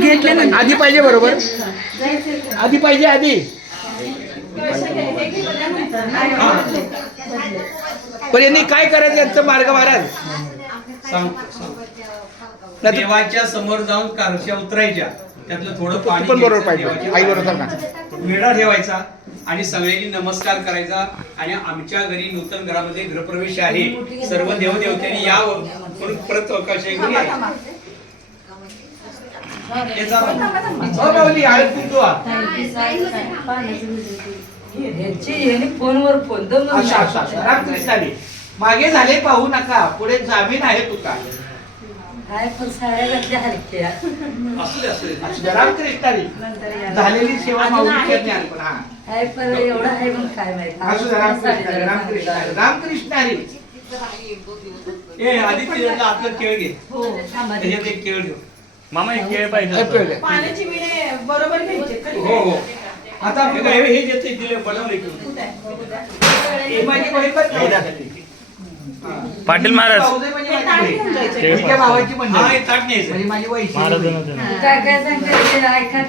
घेतल्यानंतर आधी पाहिजे बरोबर. आधी पाहिजे आधी. पण यांनी काय करायचं यांचं मार्ग महाराज सांग सांग. देवाच्या समोर जाऊन कारशा उतरायच्या. त्यातलं थोडं पाणी पण बरोबर पाहिजे. आई बरोबर विडा ठेवायचा आणि सगळ्यांनी नमस्कार करायचा. आणि आमच्या घरी नूतन घरामध्ये गृहप्रवेश आहे. सर्व देवदेवत्यांनी या. म्हणून परत अवकाश. हे. फोनवर फोन मागे झाले पाहू नका. पुढे जामीन आहे तुका. काय पण साड्या घातल्या हलक्या. असू दे असू दे. असू द्या, रामकृष्णाने झालेली सेवा माऊली करणे अर्पण हा. काय पण एवढं आहे मग काय माहिती. असू द्या रामकृष्णाने रामकृष्णाने रामकृष्णाने ए आदित्य आपलं केळ घे. हो थांबा. त्याच्यात एक केळ ठेव मामा एक केळ पाहिजे. पाण्याची विडे बरोबर घ्यायचे हो हो. आता आपलं काय हे देते दिले बनवले की. ही माझी बहीण पण नाही. पाटील महाराज. म्हणजे हे माझी ताट न्यायचं. म्हणजे वैशिष्ट्य महाराजांना ऐका